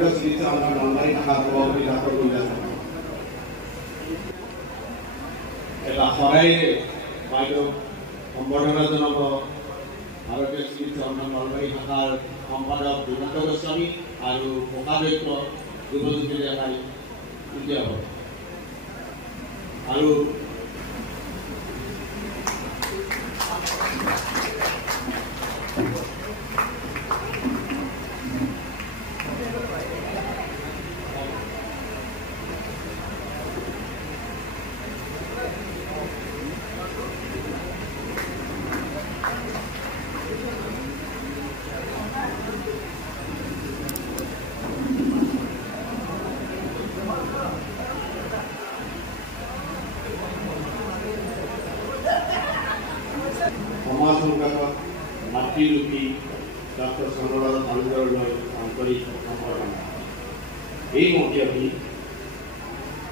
ভাৰতীয় চিকিৎসা সন্থাৰ নলবাৰী শাখাৰ সভাপতি ডাক্তৰ কৈলাশ শৰ্মা। এটা শৰাইৰে বাইদেউ সম্বৰ্ধনা জনাব ভাৰতীয় চিকিৎসা সন্থাৰ নলবাৰী শাখাৰ সম্পাদক দিগন্ত গোস্বামী আৰু কোষাধ্যক্ষ যুৱজ্যোতি ডেকাই এতিয়া হয়। আৰু সমাজ সংঘাতত মাতৃৰূপী ডাক্তৰ চন্দ্ৰলাল তালুকদাৰলৈ আন্তৰিক সম্বৰ্ধনা। এই মন্তব্য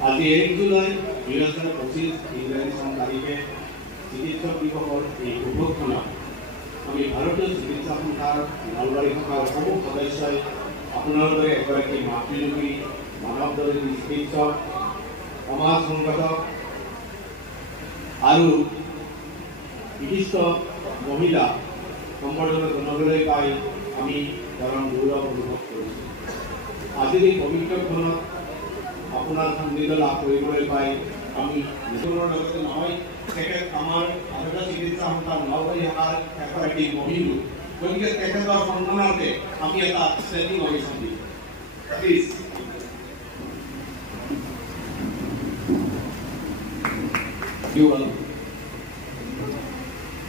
আজি 1 জুলাই 2025 ইংৰাজী চন তাৰিখে চিকিৎসক দিৱসৰ এই শুভক্ষণত আমি ভাৰতীয় চিকিৎসা সন্থাৰ নলবাৰী শাখাৰ সমূহ সদস্যই আপোনাৰ দৰে এগৰাকী মাতৃৰূপী মানৱদৰ্শী চিকিৎসক সমাজ সংঘাতক আৰু বিশিষ্ট মহিলা সম্বৰ্ধনা জনাবলৈ পাই আমি পৰম গৌৰৱ অনুভৱ কৰিছোঁ। আজিৰ এই পবিত্ৰ ক্ষণত আপোনাৰ সান্নিধ্য লাভ কৰিবলৈ পাই আমি নিজৰ লগতে নহয়, তেখেত আমাৰ ভাৰতীয় চিকিৎসা সন্থাৰ নলবাৰী শাখাৰ এগৰাকী মহিলা, গতিকে তেখেতৰ সন্মানাৰ্থে আমি এটা শ্ৰেণী অভিযান দিম। প্লিজ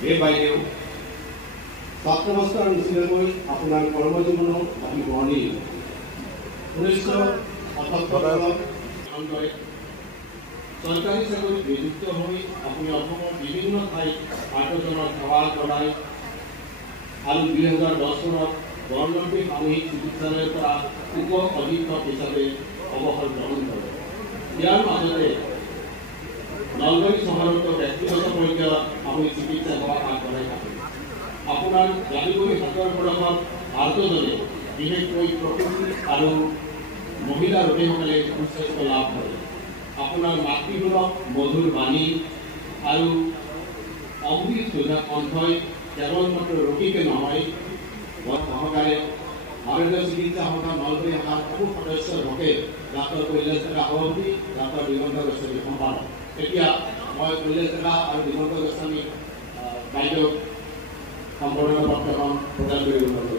এই বাইদেউ ছাত্ৰাৱস্থাৰ নিচিনাকৈ আপোনাৰ কৰ্মজীৱনো অতি বৰ্ণিল। 1978 চনত চৰকাৰী চাকৰিত নিযুক্ত হৈ আপুনি অসমৰ বিভিন্ন ঠাইত আৰ্তজনৰ সেৱা জনায় আৰু 2010 চনত বৰনদী সামূহিক চিকিৎসালয়ৰ পৰা উপ অধীক্ষক হিচাপে অৱসৰ গ্ৰহণ কৰে। ইয়াৰ মাজতে নলবাৰী চহৰতো ব্যক্তিগত পৰ্যায়ত আপুনি চিকিৎসা সেৱা আগবঢ়াই থাকে। আপোনাৰ জানিবই হাতৰ বয়সত আৰ্তজনে বিশেষকৈ প্ৰকৃতি আৰু মহিলা ৰোগীসকলে সুস্বাস্থ্য লাভ কৰে। আপোনাৰ মাতৃসুলভ মধুৰ বাণী আৰু অমৃত সোধা কণ্ঠই কেৱল মাত্ৰ ৰোগীকে নহয়, সহকাৰে ভাৰতীয় চিকিৎসা সন্থা নলবাৰী শাখাৰ সমূহ সদস্যৰ হকে ডাক্তৰ কৈলাশ ডেকা সভাপতি, ডাক্তৰ দিগন্ত গোস্বামী সম্পাদক। এতিয়া মই কৈলাশ ডেকা আৰু দিগন্ত গোস্বামী বাইদেউক সম্বৰ্ধনা পত্ৰখন প্ৰদান কৰিবলৈ